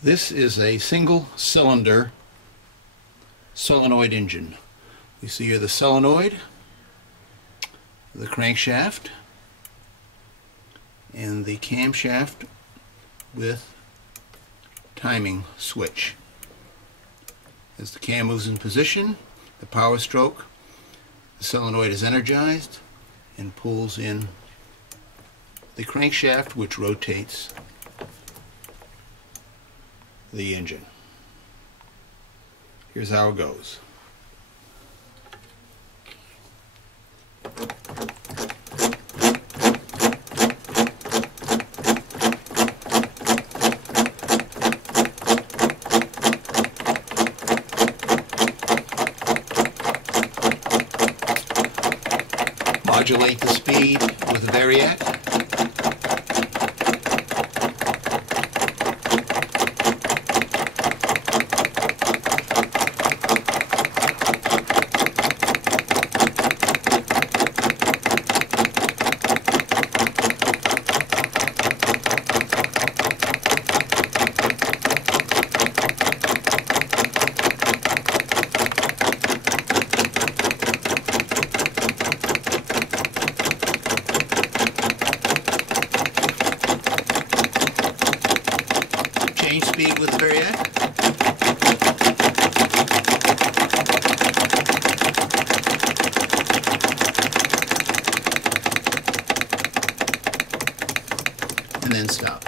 This is a single cylinder solenoid engine. We see here the solenoid, the crankshaft, and the camshaft with timing switch. As the cam moves in position, the power stroke, the solenoid is energized and pulls in the crankshaft, which rotates the engine. Here's how it goes. Modulate the speed with the variac. Change speed with the variac. And then stop.